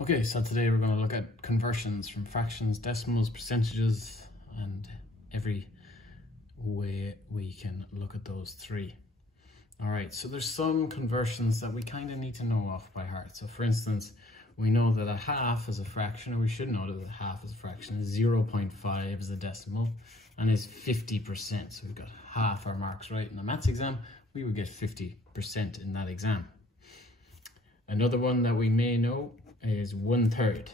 Okay, so today we're going to look at conversions from fractions, decimals, percentages, and every way we can look at those three. All right, so there's some conversions that we kind of need to know off by heart. So for instance, we know that a half is a fraction, or we should know that a half is a fraction, is 0.5 is a decimal, and is 50%. So we've got half our marks right in the maths exam, we would get 50% in that exam. Another one that we may know is 1/3,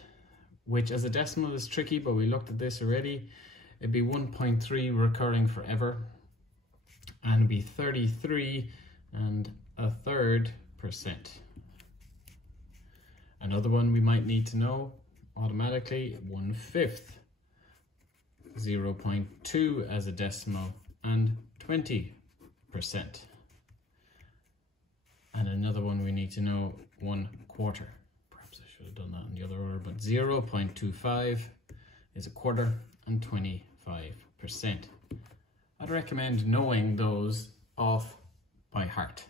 which as a decimal is tricky, but we looked at this already. It'd be 1.3 recurring forever, and it'd be 33 1/3%. Another one we might need to know automatically, 1/5, 0.2 as a decimal, and 20%. And another one we need to know, 1/4. Perhaps I should have done that in the other order, but 0.25 is a quarter and 25%. I'd recommend knowing those off by heart,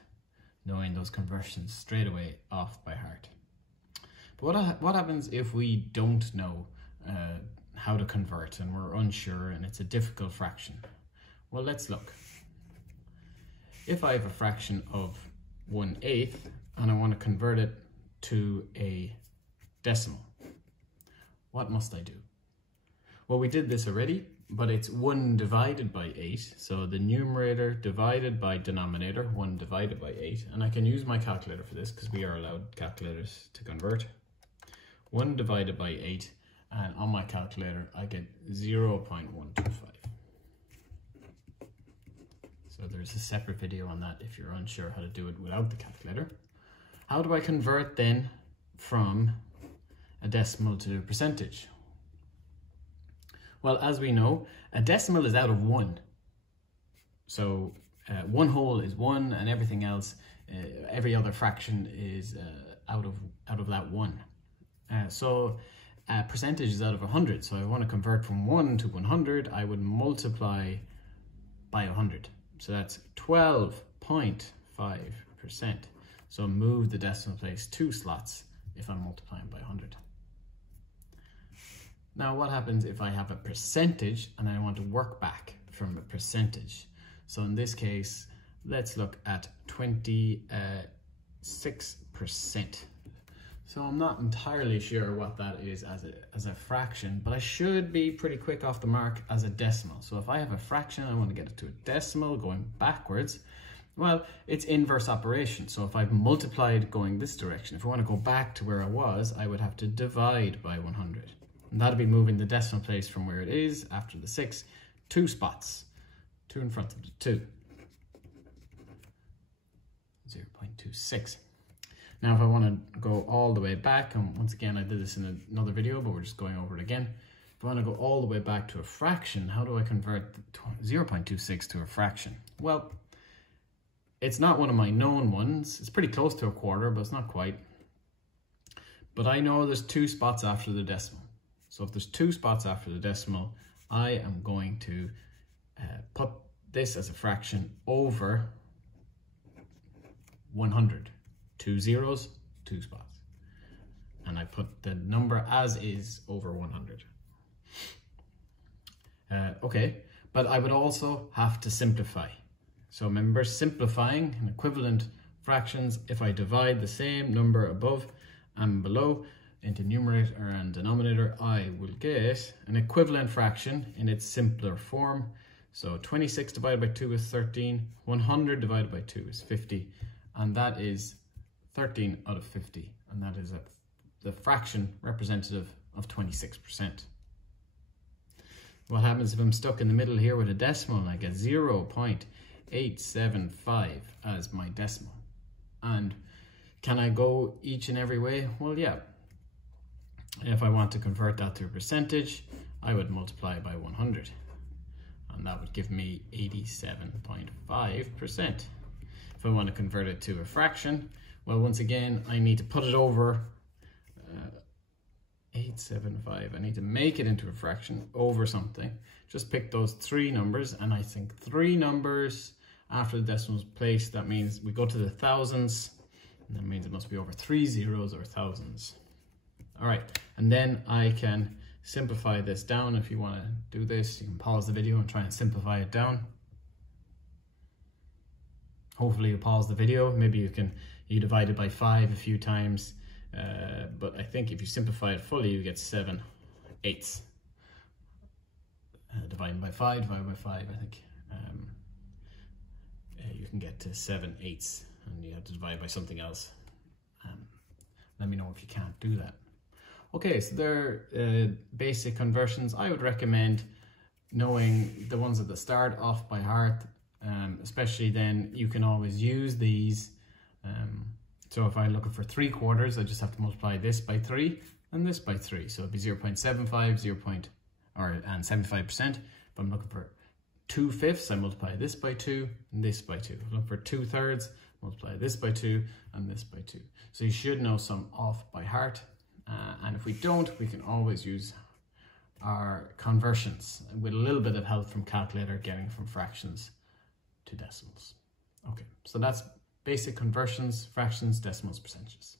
knowing those conversions straight away off by heart. But what happens if we don't know how to convert and we're unsure and it's a difficult fraction? Well, let's look. If I have a fraction of 1/8 and I want to convert it to a decimal, what must I do? Well, we did this already, but it's 1 divided by 8. So the numerator divided by denominator, 1 divided by 8. And I can use my calculator for this because we are allowed calculators to convert. 1 divided by 8, and on my calculator I get 0.125. So there's a separate video on that if you're unsure how to do it without the calculator. How do I convert then from a decimal to a percentage? Well, as we know, a decimal is out of 1. So 1 whole is 1, and everything else, every other fraction is out of that 1. So a percentage is out of 100. So I want to convert from 1 to 100, I would multiply by 100. So that's 12.5%. So move the decimal place 2 slots if I'm multiplying by 100. Now what happens if I have a percentage and I want to work back from a percentage? So in this case, let's look at 26%. So I'm not entirely sure what that is as a fraction, but I should be pretty quick off the mark as a decimal. So if I have a fraction, I want to get it to a decimal going backwards, well, it's inverse operation. So if I've multiplied going this direction, if I want to go back to where I was, I would have to divide by 100. And that'll be moving the decimal place from where it is after the 6, 2 spots, 2 in front of the 2. 0.26. Now, if I want to go all the way back, and once again, I did this in another video, but we're just going over it again. If I want to go all the way back to a fraction, how do I convert 0.26 to a fraction? Well, it's not one of my known ones. It's pretty close to a quarter, but it's not quite. But I know there's 2 spots after the decimal. So if there's 2 spots after the decimal, I am going to put this as a fraction over 100. 2 zeros, 2 spots. And I put the number as is over 100. Okay, but I would also have to simplify. So remember, simplifying in equivalent fractions, if I divide the same number above and below into numerator and denominator, I will get an equivalent fraction in its simpler form. So 26 divided by 2 is 13, 100 divided by 2 is 50, and that is 13 out of 50, and that is the fraction representative of 26%. What happens if I'm stuck in the middle here with a decimal and I get 0.875 as my decimal? And can I go each and every way? Well, yeah. If I want to convert that to a percentage, I would multiply by 100, and that would give me 87.5%. If I want to convert it to a fraction, well, once again, I need to put it over 875. I need to make it into a fraction over something. Just pick those 3 numbers, and I think 3 numbers after the decimal place, that means we go to the thousands, and that means it must be over 3 zeros or thousands. All right, and then I can simplify this down. If you want to do this, you can pause the video and try and simplify it down. Hopefully you pause the video. Maybe you divide it by 5 a few times, but I think if you simplify it fully, you get 7/8. Dividing by 5, divided by 5, I think you can get to 7/8, and you have to divide by something else. Let me know if you can't do that. Okay, so they're basic conversions. I would recommend knowing the ones at the start off by heart, especially then you can always use these. So if I'm looking for 3/4, I just have to multiply this by 3 and this by 3. So it'd be 0.75, and 75%. If I'm looking for 2/5, I multiply this by 2 and this by 2. If I'm looking for 2/3, multiply this by 2 and this by 2. So you should know some off by heart. And if we don't, we can always use our conversions with a little bit of help from calculator, getting from fractions to decimals. Okay, so that's basic conversions, fractions, decimals, percentages.